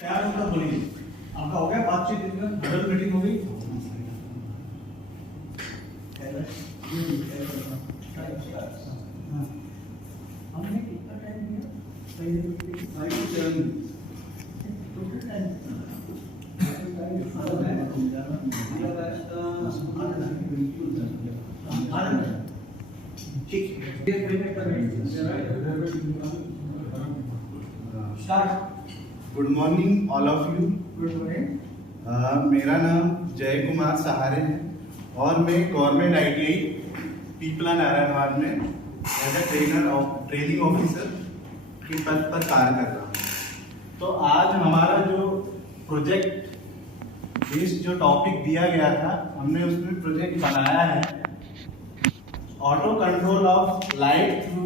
तैयार होकर बोलिए। आपका हो गया बातचीत, डबल मीटिंग हो गई। हमने कितना टाइम दिया? Good morning all of you. Good morning. मेरा नाम जय कुमार सहारे है और मैं गवर्नमेंट ITI पीपला नारायणवाद में एज ए ट्रेनिंग ऑफिसर के पद पर कार्य कर रहा हूँ। तो आज हमारा जो प्रोजेक्ट बेस्ड जो टॉपिक दिया गया था, हमने उसमें प्रोजेक्ट बनाया है auto control of light through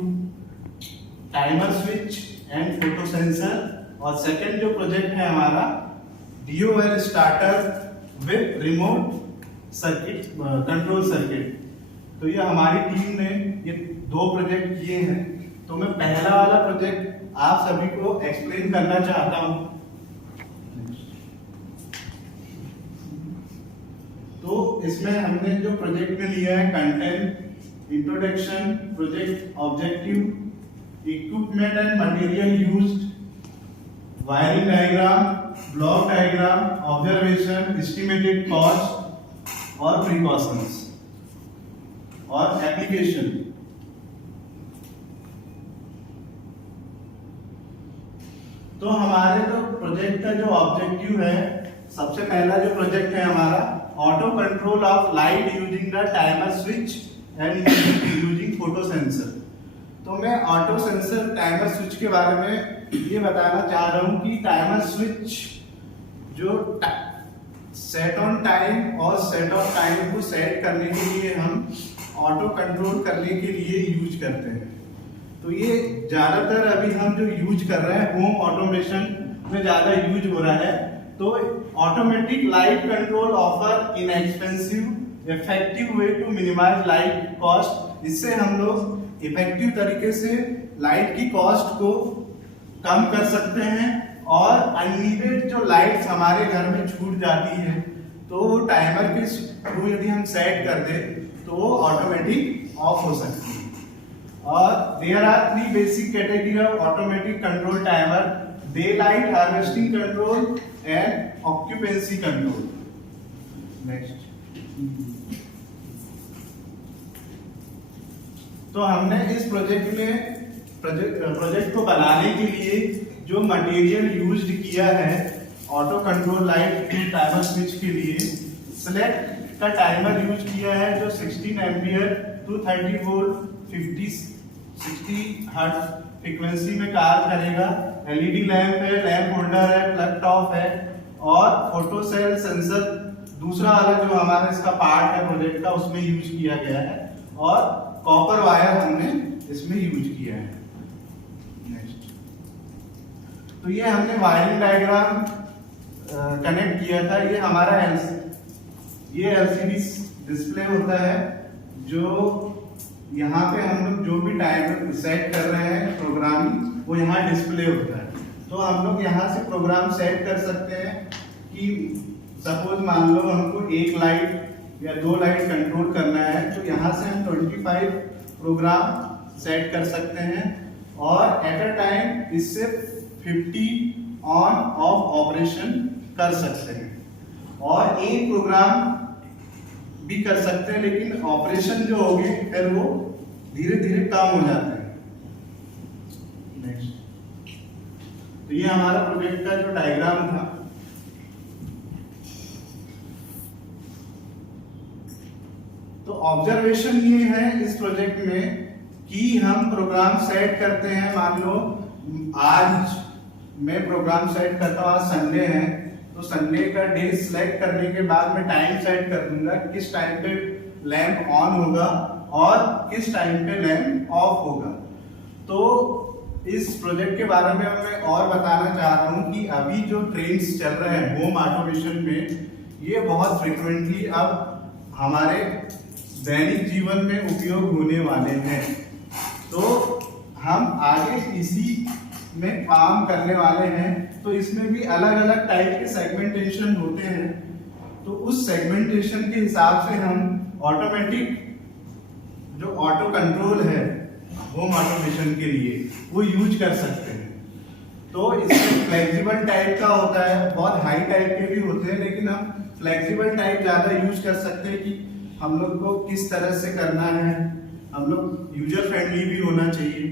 timer switch and photo sensor. और सेकंड जो प्रोजेक्ट है हमारा DOL starter with remote circuit control circuit. तो ये हमारी टीम ने ये दो प्रोजेक्ट किए हैं। तो मैं पहला वाला प्रोजेक्ट आप सभी को एक्सप्लेन करना चाहता हूं। तो इसमें हमने जो प्रोजेक्ट में लिया है content, introduction, project objective, equipment and material used, wiring diagram, block diagram, observation, estimated cost और प्रिकॉशंस और एप्लीकेशन। तो हमारे जो प्रोजेक्ट का जो ऑब्जेक्टिव है, सबसे पहला जो प्रोजेक्ट है हमारा auto control of light using the timer switch and using photo sensor. तो मैं ऑटो सेंसर टाइमर स्विच के बारे में ये बताना चाह रहा हूं कि टाइमर स्विच जो सेट ऑन टाइम और सेट ऑफ टाइम को सेट करने के लिए हम ऑटो कंट्रोल करने के लिए यूज करते हैं। तो ये ज्यादातर अभी हम जो यूज कर रहे हैं होम ऑटोमेशन में ज्यादा यूज हो रहा है। तो automatic light control offer inexpensive effective way to minimize light cost. इससे हम लोग इफेक्टिव तरीके से लाइट की कॉस्ट को कम कर सकते हैं और अननीडेड जो लाइट्स हमारे घर में छूट जाती है तो टाइमर के थ्रू यदि हम सेट कर दें तो वो ऑटोमेटिक ऑफ हो सकती है। और there are 3 basic category of automatic control timer: daylight harvesting control and occupancy control. Next. तो हमने इस प्रोजेक्ट को बनाने के लिए जो मटेरियल यूज्ड किया है auto control light timer switch के लिए, सेलेक्ट का टाइमर यूज किया है जो 16 एम्पियर 230 वोल्ट 60 हर्ट्ज फ्रीक्वेंसी में कार्य करेगा। LED लैंप है, लैंप होल्डर है, प्लग टॉप है और फोटो सेल सेंसर दूसरा वाला जो हमारा इसका पार्ट है प्रोजेक्ट का उसमें यूज किया गया है। और कॉपर वायर हमने इसमें यूज किया है। नेक्स्ट। तो ये हमने वायरिंग डायग्राम कनेक्ट किया था। ये हमारा ये LCD डिस्प्ले होता है जो यहाँ पे हम लोग जो भी टाइम सेट कर रहे हैं प्रोग्रामिंग वो यहाँ डिस्प्ले होता है। तो हम लोग यहाँ से प्रोग्राम सेट कर सकते हैं कि सपोज मान लो हमको एक लाइट या 2 लाइट कंट्रोल करना है तो यहाँ से हम 25 प्रोग्राम सेट कर सकते हैं और एट अ टाइम इससे 50 ऑन ऑफ ऑपरेशन कर सकते हैं। और एक प्रोग्राम भी कर सकते हैं लेकिन ऑपरेशन जो होगी फिर वो धीरे धीरे कम हो जाते हैं। नेक्स्ट। तो ये हमारा प्रोजेक्ट का जो डायग्राम था। तो ऑब्जर्वेशन ये है इस प्रोजेक्ट में कि हम प्रोग्राम सेट करते हैं। मान लो आज मैं प्रोग्राम सेट करता हूँ, आज संडे है तो संडे का डे सिलेक्ट करने के बाद मैं टाइम सेट कर दूंगा किस टाइम पे लैंप ऑन होगा और किस टाइम पे लैंप ऑफ होगा। तो इस प्रोजेक्ट के बारे में मैं और बताना चाह रहा हूँ कि अभी जो ट्रेंड्स चल रहे हैं होम ऑटोमेशन में ये बहुत फ्रिक्वेंटली अब हमारे दैनिक जीवन में उपयोग होने वाले हैं। तो हम आगे इसी में काम करने वाले हैं तो इसमें भी अलग अलग टाइप के सेगमेंटेशन होते हैं। तो उस सेगमेंटेशन के हिसाब से हम ऑटोमेटिक जो ऑटो कंट्रोल है होम ऑटोमेशन के लिए वो यूज कर सकते हैं। तो इसमें फ्लेक्सिबल टाइप का होता है, बहुत हाई टाइप के भी होते हैं, लेकिन हम फ्लेक्सिबल टाइप ज्यादा यूज कर सकते हैं कि हम लोग को किस तरह से करना है, हम लोग यूजर फ्रेंडली भी होना चाहिए।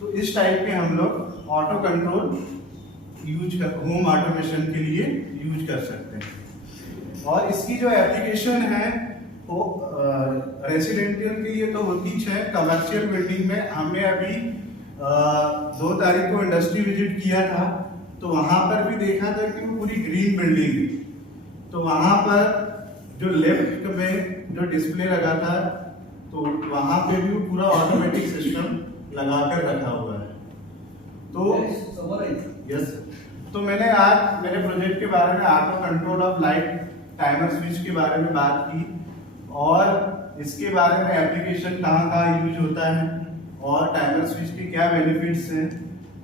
तो इस टाइप के हम लोग ऑटो कंट्रोल होम ऑटोमेशन के लिए यूज कर सकते हैं। और इसकी जो एप्लीकेशन है वो रेसिडेंशियल के लिए तो होती है, कमर्शियल बिल्डिंग में हमने अभी 2 तारीख को इंडस्ट्री विजिट किया था, तो वहां पर भी देखा था कि वो पूरी ग्रीन बिल्डिंग है। तो वहां पर जो लेफ्ट में जो डिस्प्ले लगा था, तो वहां पे भी पूरा ऑटोमेटिक सिस्टम लगा कर रखा हुआ है। तो यस, तो मैंने आज मेरे प्रोजेक्ट के बारे में auto control of light timer switch के बारे में बात की, और इसके बारे में एप्लीकेशन कहाँ यूज होता है, और टाइमर स्विच के क्या बेनिफिट्स हैं,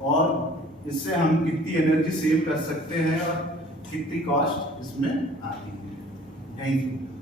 और इससे हम कितनी एनर्जी सेव कर सकते हैं, और कितनी कॉस्ट इसमें आती है। Thank you.